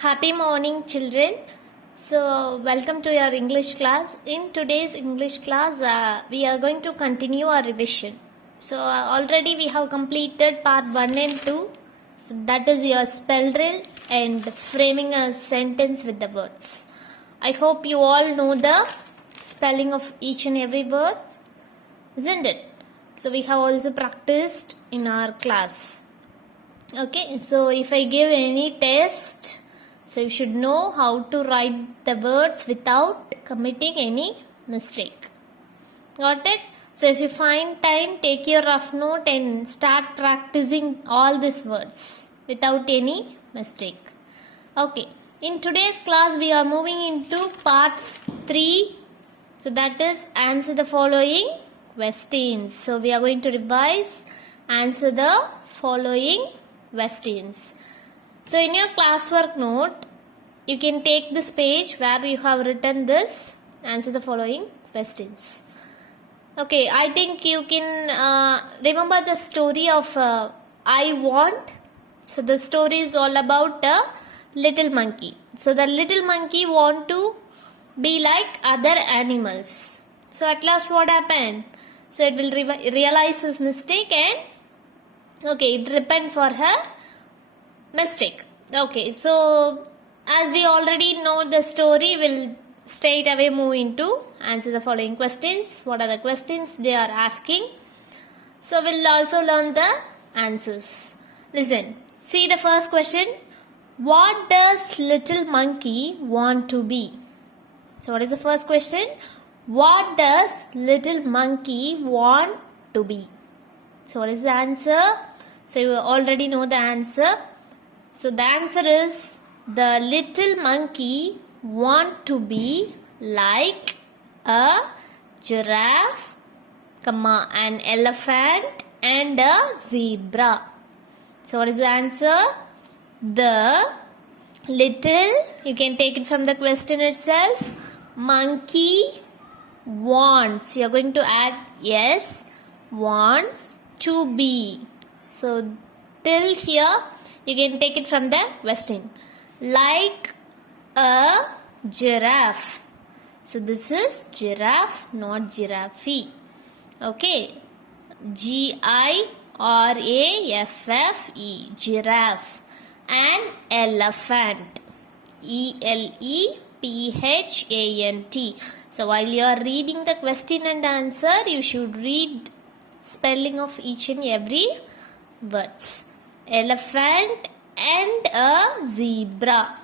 Happy morning, children. So, welcome to your English class. In today's English class, we are going to continue our revision. So, already we have completed part 1 and 2. So, that is your spell drill and framing a sentence with the words. I hope you all know the spelling of each and every word, isn't it? So, we have also practiced in our class. Okay, so if I give any test, so you should know how to write the words without committing any mistake. Got it? So if you find time, take your rough note and start practicing all these words without any mistake. Okay, in today's class we are moving into part 3. So that is answer the following questions. So we are going to revise, answer the following questions. So in your classwork note, you can take this page where you have written this, answer the following questions. Okay, I think you can remember the story of I Want. So the story is all about a little monkey. So the little monkey want to be like other animals. So at last what happened? So it will realize his mistake and it repent for her mistake. Okay, so as we already know the story, we'll straight away move into answer the following questions. What are the questions they are asking? So we'll also learn the answers. Listen, see the first question. What does little monkey want to be? So what is the first question? What does little monkey want to be? So what is the answer? So you already know the answer. So the answer is the little monkey want to be like a giraffe, an elephant and a zebra. So what is the answer? The little, you can take it from the question itself, monkey wants, you are going to add yes, wants to be. So till here you can take it from the question. Like a giraffe. So this is giraffe, not giraffe. Okay. Giraffe. Giraffe. And elephant. Elephanт. So while you are reading the question and answer, you should read spelling of each and every words. Elephant and a zebra.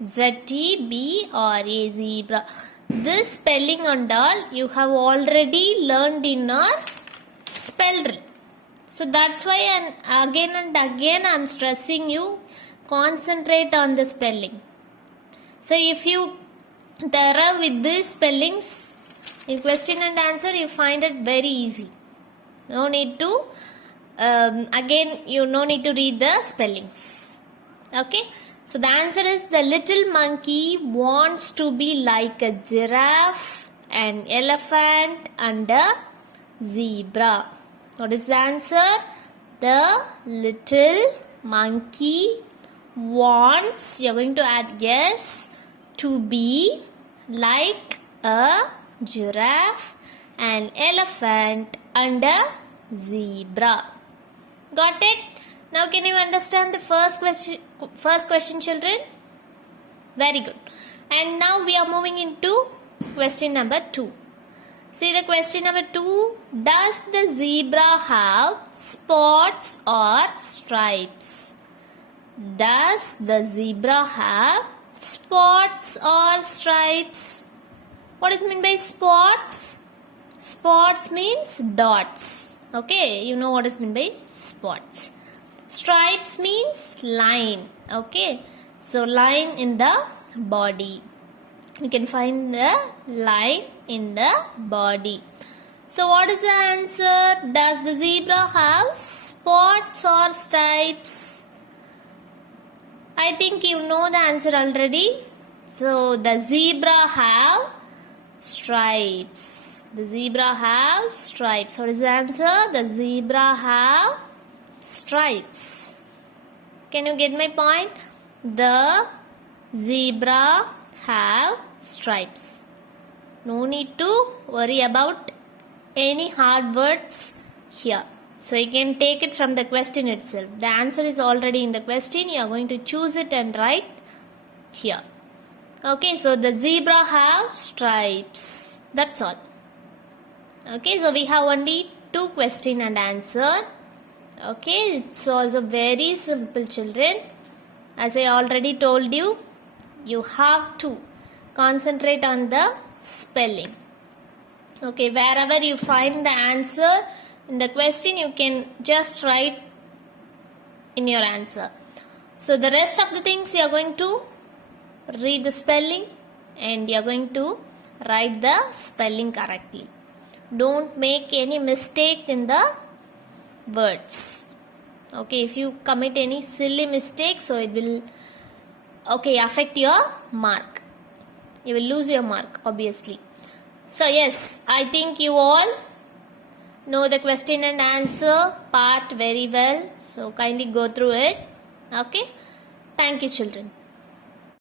Zebra, zebra. This spelling and all you have already learned in our spell drill. So that's why again and again I am stressing you, concentrate on the spelling. So if you terror with these spellings in question and answer, you find it very easy. No need to no need to read the spellings. Okay, so the answer is the little monkey wants to be like a giraffe, an elephant and a zebra. What is the answer? The little monkey wants, you are going to add yes, to be like a giraffe, an elephant and a zebra. Got it? Now can you understand the first question, children? Very good. And now we are moving into question number 2. See the question number 2. Does the zebra have spots or stripes? Does the zebra have spots or stripes? What is meant by spots? Spots means dots. Okay, you know what is meant by spots. Stripes means line. Okay, so line in the body. You can find the line in the body. So what is the answer? Does the zebra have spots or stripes? I think you know the answer already. So the zebra have stripes. The zebra have stripes. What is the answer? The zebra have stripes. Can you get my point? The Zebra have stripes. No need to worry about any hard words here. So you can take it from the question itself. The answer is already in the question. You are going to choose it and write here. Okay, so the zebra have stripes. That's all. Okay, so we have only 2 question and answer. Okay, it's also very simple, children. As I already told you, you have to concentrate on the spelling. Okay, wherever you find the answer in the question, you can just write in your answer. So the rest of the things you are going to read the spelling and you are going to write the spelling correctly. Don't make any mistake in the words. Okay, if you commit any silly mistake, so it will affect your mark. You will lose your mark, obviously. So yes, I think you all know the question and answer part very well. So kindly go through it. Okay, thank you, children.